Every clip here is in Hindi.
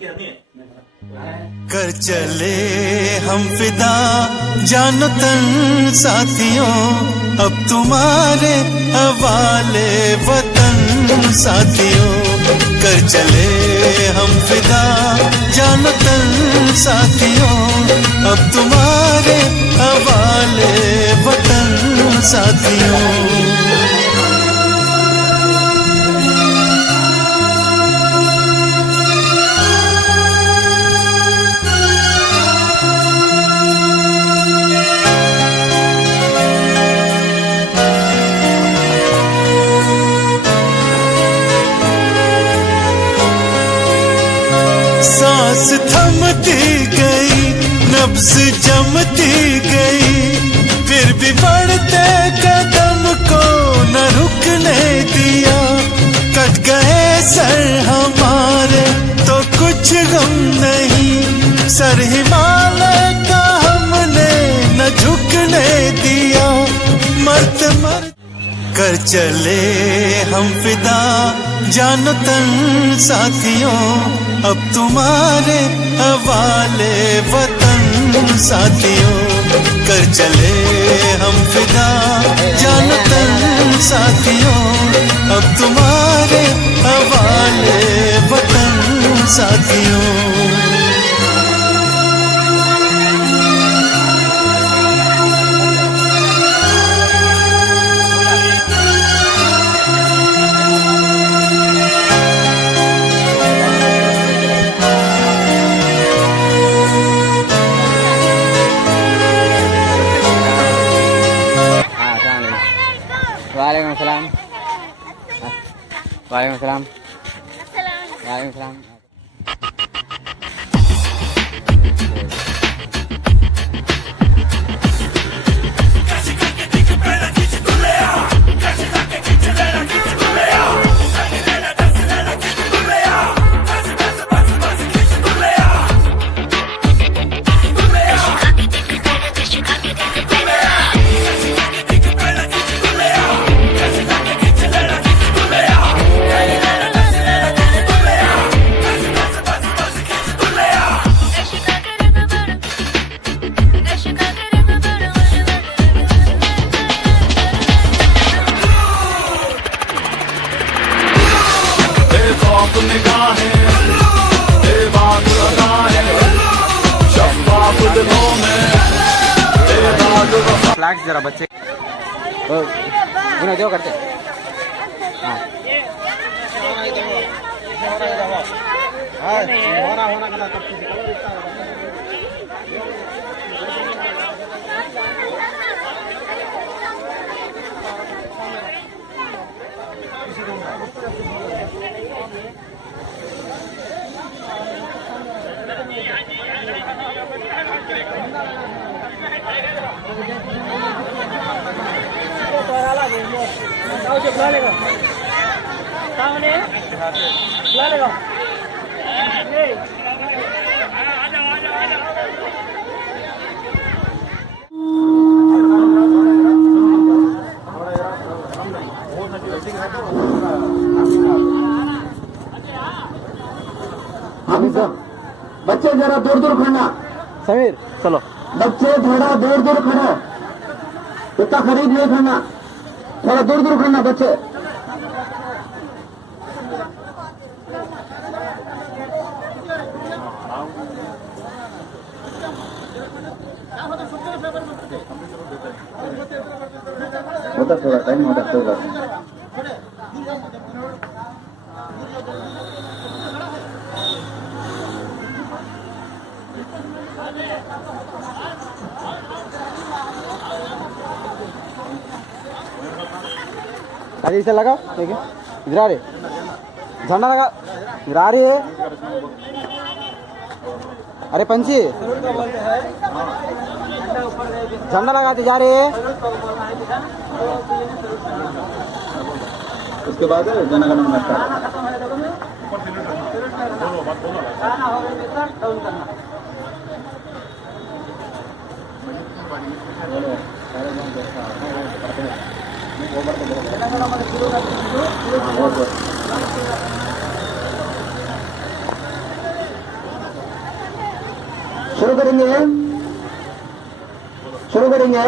कर चले हम फिदा जानो तन साथियों, अब तुम्हारे हवाले वतन साथियों। कर चले हम फिदा जानो तन साथियों, अब तुम्हारे हवाले वतन साथियों। सांस थमती गई, नब्ज जमती गई, फिर भी बढ़ते कदम को न रुकने दिया। कट गए सर हमारे तो कुछ गम नहीं, सर हिमालय का हमने न झुकने दिया। मरते मरते कर चले हम फिदा जानो तन साथियों, अब तुम्हारे हवाले वतन साथियों। कर चले हम फिदा जानो तन साथियों, अब तुम्हारे हवाले वतन साथियों। वालेकुम सलाम। वालेकुम सलाम। वालेकुम सलाम। फ्लैग्स जरा बच्चे उन्हें दो करते। हाँ बच्चे जरा दूर दूर खड़ना। समीर चलो। बच्चे थोड़ा दूर दूर खड़ो, इतना करीब नहीं खड़ना, थोड़ा दूर दूर खड़ना बच्चे। होता थोड़ा टाइम होता थोड़ा। अरे इसे लगाओ, ठीक है। इधर आ रही झंडा लगा, इधर आ रही है। अरे पंछी झंडा लगाते जा रहे हैं। उसके बाद जनगण मन शुरू करेंगे शुरू करेंगे।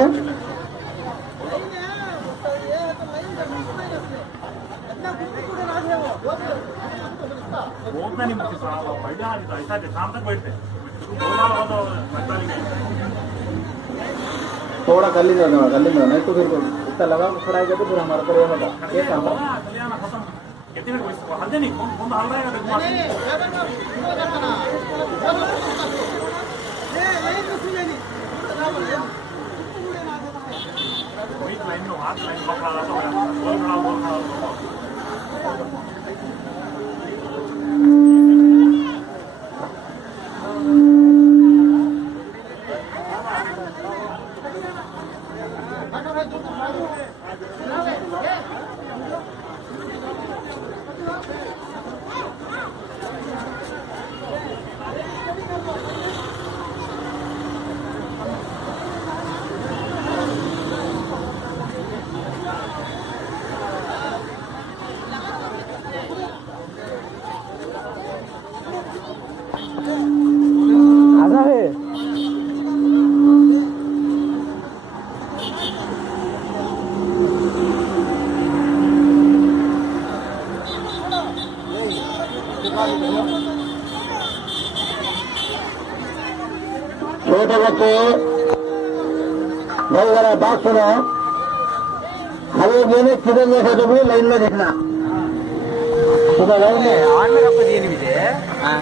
बोलता नहीं मुझसे साहब बैठे ऐसा शाम तक बैठते बोला होगा तो लगता नहीं थोड़ा कर लीजिए नहीं तो फिर इतना लगा खड़ा है तो फिर हमारा तो रहेगा ये काम है। कल्याण खत्म कितने मिनट हल्दे नहीं कौन हल रहेगा देखो वही लाइन में हाथ लाइन पकड़ा रहा था बोल खड़ा आजा है छोटे बच्चे भाई जरा बात सुनो, हमें गेने किधर देखा तो भी लाइन में देखना सुबह लाइन में ऑन में आपको दिए नहीं मुझे। हाँ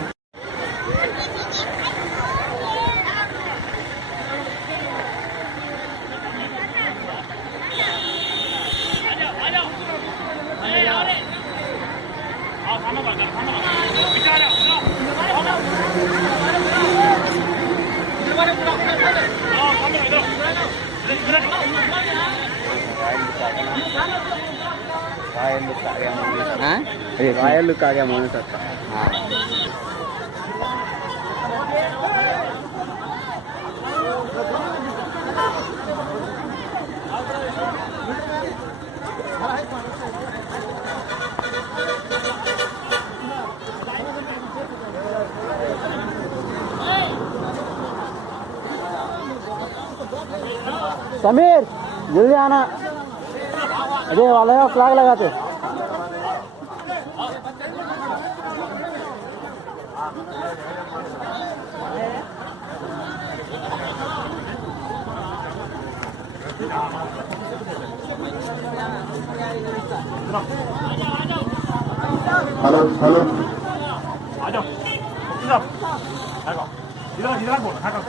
रायल लुक आ गया मोहन सर। हाँ समीर जल्दी आना, अजय वाला है फ्लैग लगाते। हेलो हेलो आ जाओ इधर इधर इधर बोल हटो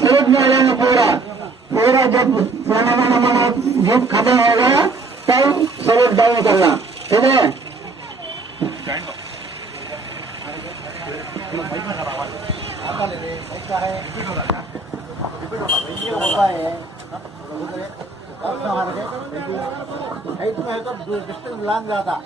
सड़क में आ जाएगा पूरा पूरा जब माना जब खत्म होगा तब सड़क डाउन करना, ठीक है। लांग जाता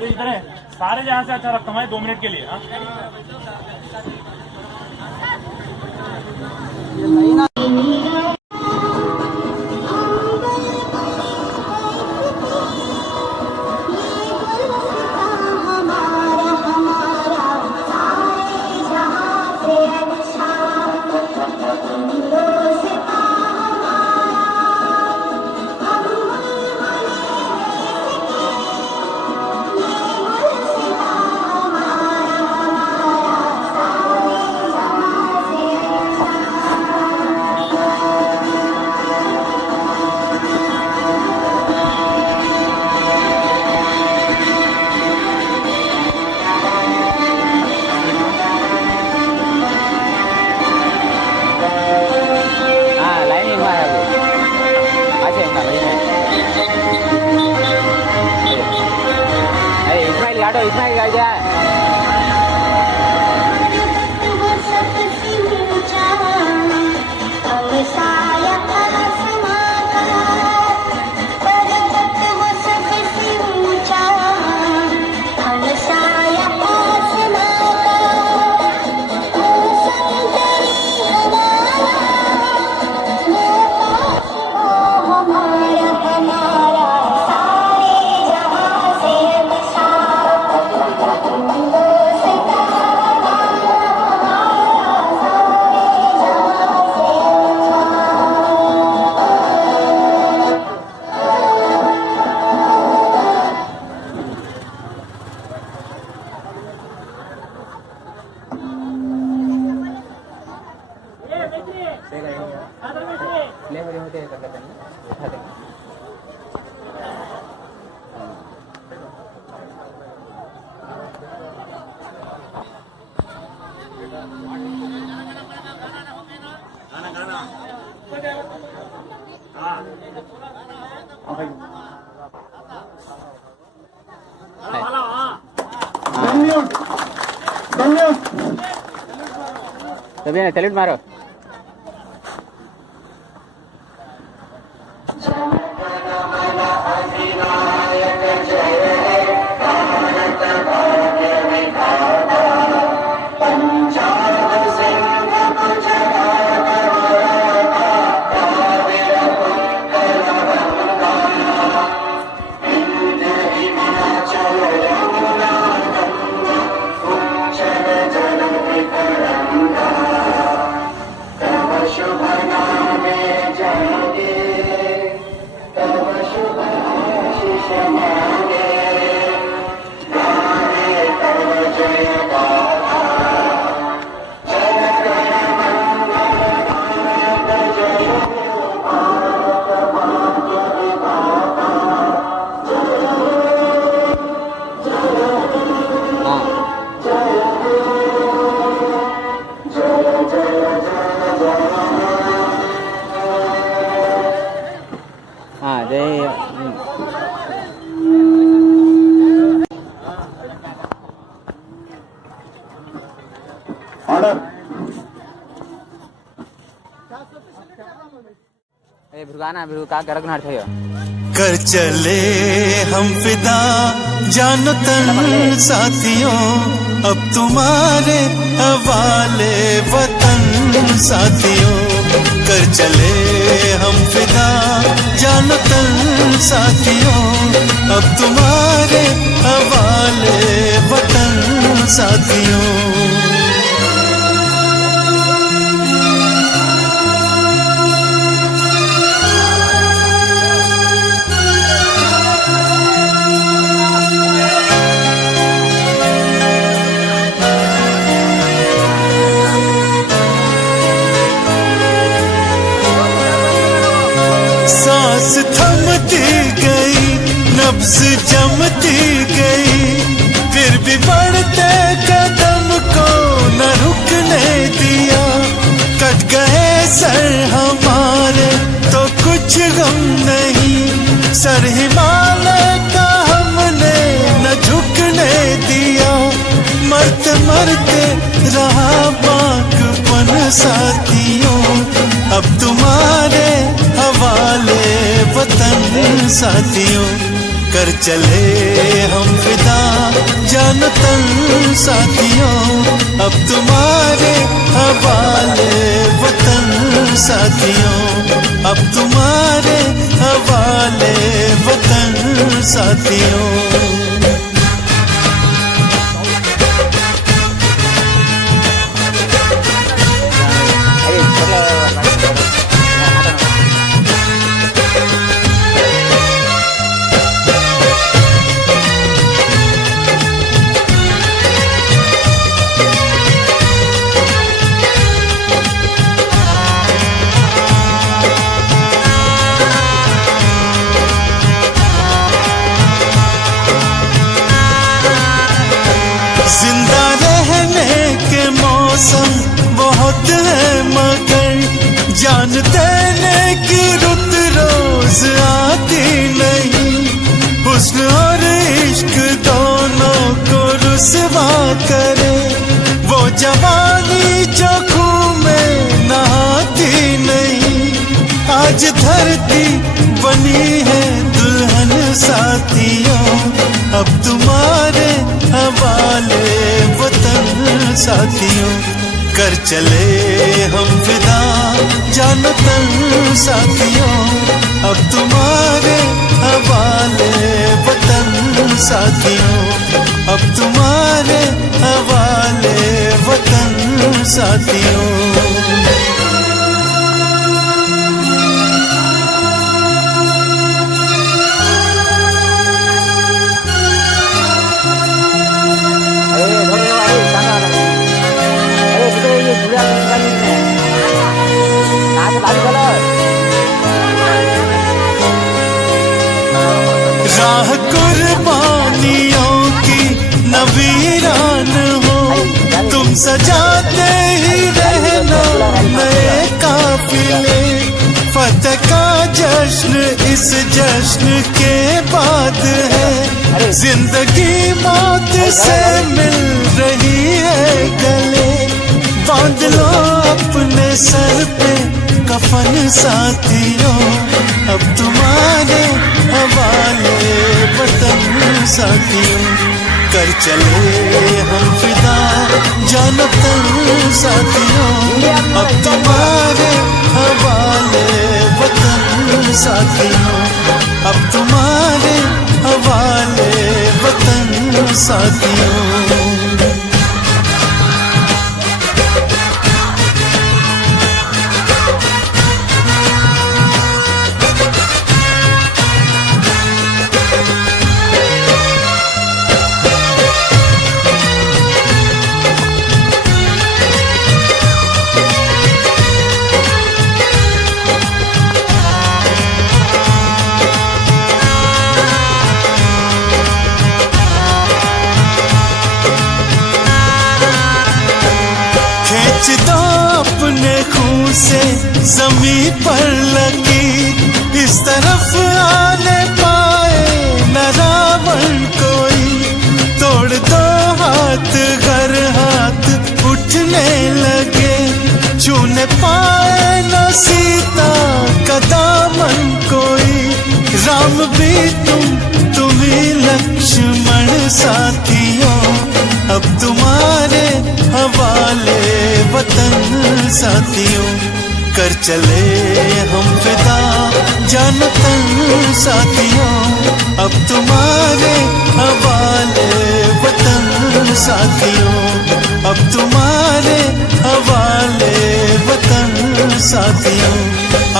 इधर है सारे जहाँ से अच्छा रखता हूँ 2 मिनट के लिए। हाँ बैठ जा। तभी ना सैल्यूट मारो। हाँ जय भुगाना भी का रखना थे कर चले हम फिदा जानो तन साथियों, अब तुम्हारे हवाले वतन साथियों। कर चले हम फिदा जानो तन साथियों, अब तुम्हारे हवाले वतन साथियों। सांस थमती गई, नब्ज जमती गई, फिर भी बढ़ते कदम को न रुकने दिया। कट गए सर हमारे तो कुछ गम नहीं, सर हिमालय का हमने न झुकने दिया। मरते मरते रहा बाकपन साथियों, अब तुम्हारे हवाले वतन साथियों। कर चले हम फिदा जान तन साथियों, अब तुम्हारे हवाले वतन साथियों, अब तुम्हारे हवाले वतन साथियों। जिंदा रहने के मौसम बहुत है, मगर जान देने की रुत रोज आती नहीं। हुस्न और इश्क दोनों को रुसवा करे, वो जवानी जो खून में नहाती नहीं। आज धरती बनी है दुल्हन साथियों, अब तुम्हारे हवाले वतन साथियों। कर चले हम फिदा जानो तन साथियों, अब तुम्हारे हवाले वतन साथियों, अब तुम्हारे हवाले वतन साथियों। राह कुर्बानियों की नवीरान हो, तुम सजाते ही रहना नए काफिले। फतह का जश्न इस जश्न के बाद है, जिंदगी मौत से मिल रही है गले। बांध लो अपने सर पे कफन साथियों, अब तुम्हारे हवाले वतन साथियों। कर चले हम फिदा जानो तन साथियों, अब तुम्हारे हवाले वतन साथियों, अब तुम्हारे हवाले वतन साथियों। खींच दो अपने खून से जमीन पर लगी, इस तरफ आने पाए न रावण कोई। तोड़ दो हाथ घर हाथ उठने लगे, छूने पाए न सीता का दामन कोई। राम भी तुम ही लक्ष्मण साथियों, अब तुम्हारे हवाले वतन साथियों। कर चले हम फिदा जानो तन साथियों, अब तुम्हारे हवाले वतन साथियों, अब तुम्हारे हवाले वतन साथियों,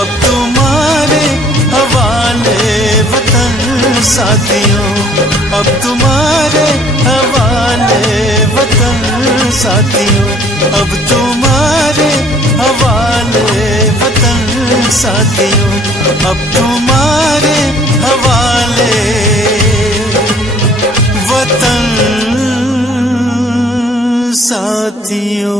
अब तुम्हारे हवाले वतन साथियों, अब तुम्हारे हवाले वतन साथियों, अब तुम्हारे हवाले वतन साथियों, अब तुम्हारे हवाले वतन साथियों।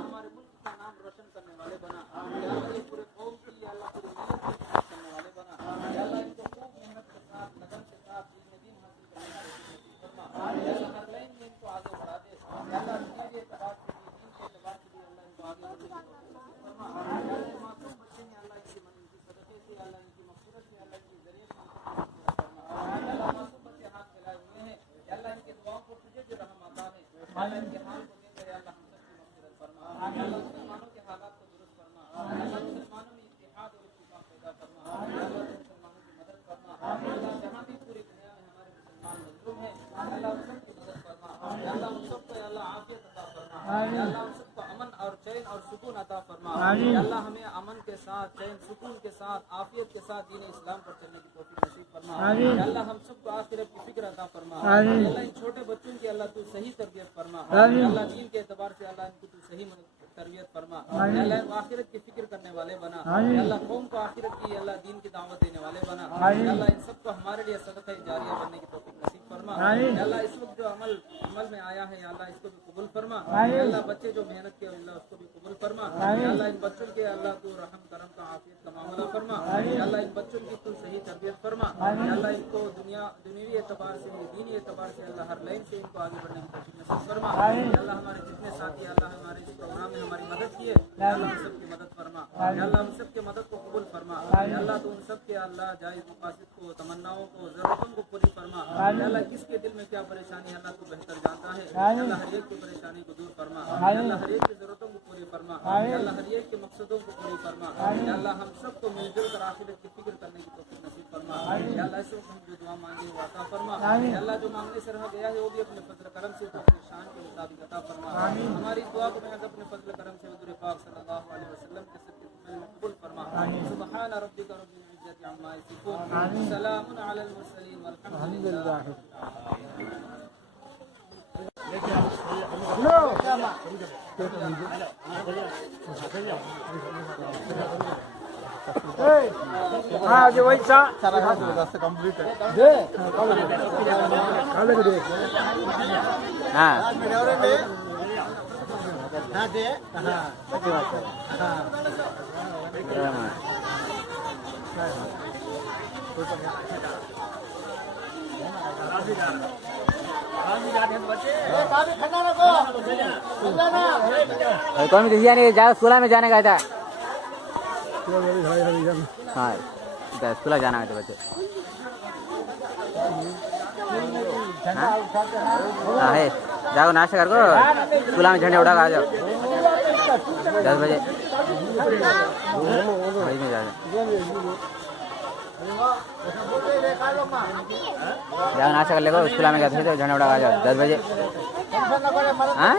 हमारे मुल्क का नाम रोशन करने वाले बना। पूरे कौम की अल्लाह पूरी और चैन और सुकून अता फरमा। अल्लाह हमें अमन के साथ, चैन सुकून के साथ, आफियत के साथ दीन इस्लाम पर चलने की तौफीक नसीब फरमा। अल्लाह हम सबको आखिरत की फिक्र अता फरमा। अल्लाह इन छोटे बच्चों की अल्लाह तू सही तरबियत फरमा। अल्लाह दीन के एतबार से अल्लाह इनको तू सही तरबियत फरमा। अल्लाह आखिरत की फिक्र करने वाले बना। अल्लाह कौम को आखिरत की अल्लाह दीन की दावत देने वाले बना। अल्लाह इन सबको हमारे लिए सदका जारिया बनने की तौफीक नसीब फरमा। अल्लाह इस वक्त जो अमल में आया है अल्लाह इसको भी कबूल फरमा। अल्लाह बच्चे जो मेहनत किया अल्लाह उसको भी कबूल फरमा। अल्लाह इन बच्चों के अल्लाह तू रहम करम का आफियत का मामला फरमा। अल्लाह इन बच्चों की तू सही तरबियत फरमा। अल्लाह इनको दुनियावी एतबार से, दीनी एतबार से अल्लाह हर लाइन से इनको आगे बढ़ने की तौफीक नसीब फरमा। अल्लाह हमारे जितने साथी अल्लाह हमारे इस प्रोग्राम में हमारी मदद किए अल्लाह उन सबकी मदद फरमा। अल्लाह उन सबके मदद को कबूल फरमा। अल्लाह तो उन सबके अल्लाह जायज़ मकासद को, तमन्नाओं को, ज़रूरतों को पूरी फरमा। अल्लाह किसके दिल में क्या परेशानी अल्लाह को बेहतर जानता है। अल्लाह हर एक की परेशानी को दूर फरमा। अल्लाह हर एक की जरूरतों को पूरी फरमा। अल्लाह हर एक के मकसदों को पूरी फरमा। अल्लाह हम सबको मिलजुल कर आखिरत की फिक्र करने की तौफीक नसीब फरमा। अल्लाह इस वक्त हम जो दुआ मांगे वो अता फरमा। अल्लाह जो मांगने से रह गया है वो भी अपने फजल करम से अपने शान के मुताबिक अता फरमा। हमारी दुआ को महज अपने फजल करम से हुजूर पाक सल्लल्लाहु अलैहि वसल्लम के सदक़े में कबूल फरमा। सुब्हान रब्बिका रब्बिल इज्जति अम्मा यसिफून, सलामुन अलल मुरसलीन वल्हम्दुलिल्लाह। हाँ जो वही सा कंप्लीट है। हाँ कौन भी दिया नहीं जा स्कूल में जाने का था। हाँ स्कूल जाना है तो बच्चे। हाँ है जाओ नाश्ता कर को स्कूल में झंडे उड़ा के आ जाओ 10 बजे वही में जाओ नाश्ता कर लेगा स्कूल में गया तो झंडे उड़ा के आ जाओ 10 बजे। हाँ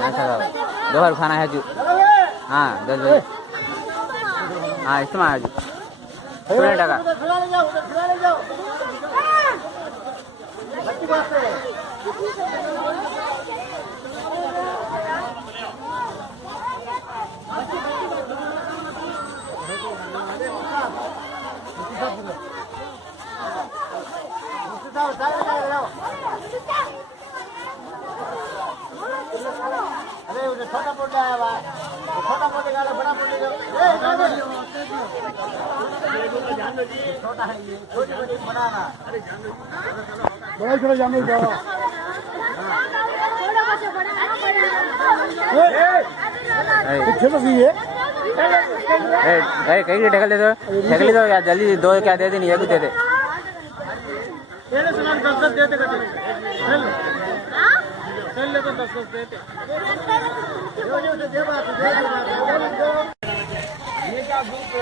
नाश्ता करो दोपहर खाना है जू। हाँ 10 बजे। हाँ इस्तेमाल है जू स्टूडेंट का। अरे छोटा पोटा है छोटा पोटे का बड़ा पोटे का छोटा है ये छोटी बड़ी बनाना। बड़ा छोटा जानो जाओ छोटा सी है। कहीं ढकल दे दो या जल्दी दो क्या दे दे नहीं एक दे दे। सामान 10 देते चल ले तो 10 देते ये क्या भूख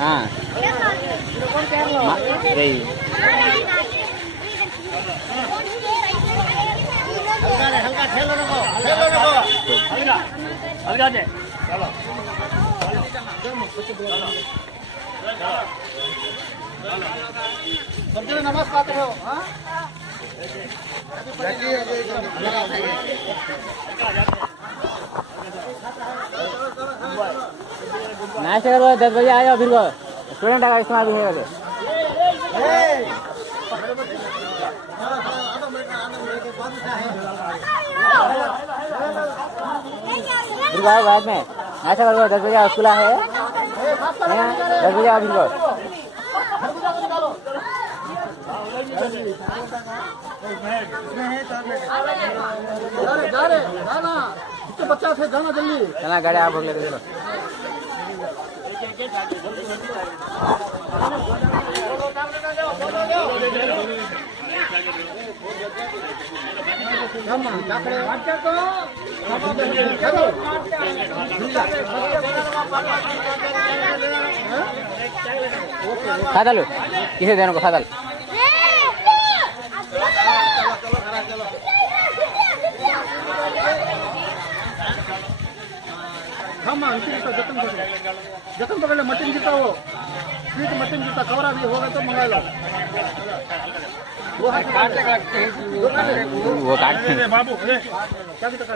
हाँ हल्का ठेलो रखो चलो नमस्कार पाते हो। नाश्ता करो 10 बजे आ जाओ फिर स्टूडेंट का इस्तेमाल भी होगा। फिर बाद में नाश्ता करो 10 बजे स्कूल है 10 बजे आओ फिर बच्चा थे जाना जल्दी चला गाड़ी आप हो गए चलो खादल किसे देने को खादल जतन पकड़ मटन जीता वो स्वीट मटन जीता कवरा भी होगा तो मंगा लो वो काटते बाबू क्या भी तक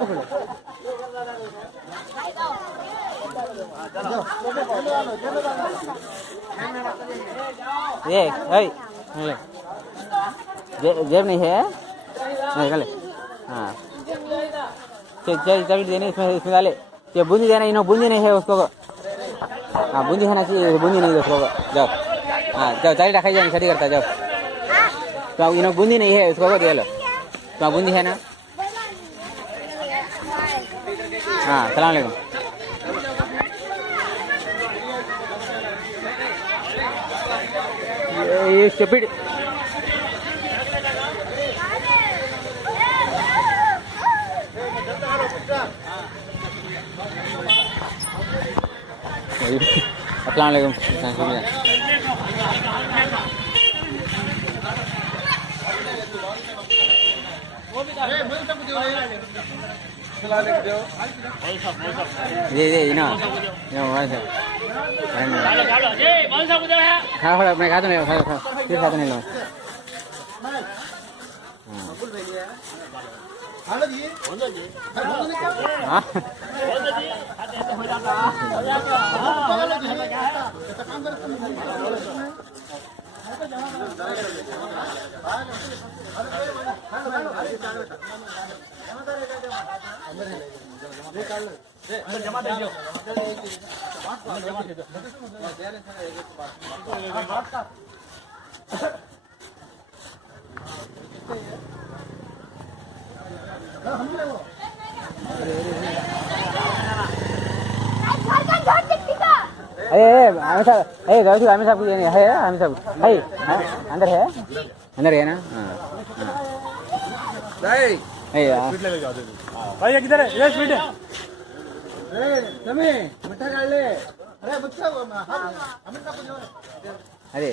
पकड़ो ये जेब नहीं है निकाले हाँ चल देने इसमें डाले ये बूंदी देना इन्हों बूंदी नहीं है उसको हाँ बूंदी है ना चाहिए बूंदी नहीं उसको जाओ हाँ जाओ चाली रखाई जाए शादी करता जाओ तो इन्हों बूंदी नहीं है उसको दे लो तो बूंदी है ना हाँ सलाम अलैकुम ये स्टूपिड अस्सलाम वालेकुम ये ना खा खा मैं खाता नहीं खा फिर खाता नहीं लो हाँ जमा दे दो हमें सब हमें सब है हमें सब है अंदर है ना हाँ भाई किधर है ये स्वीट है मिठा काढ ले अरे मुझसे अरे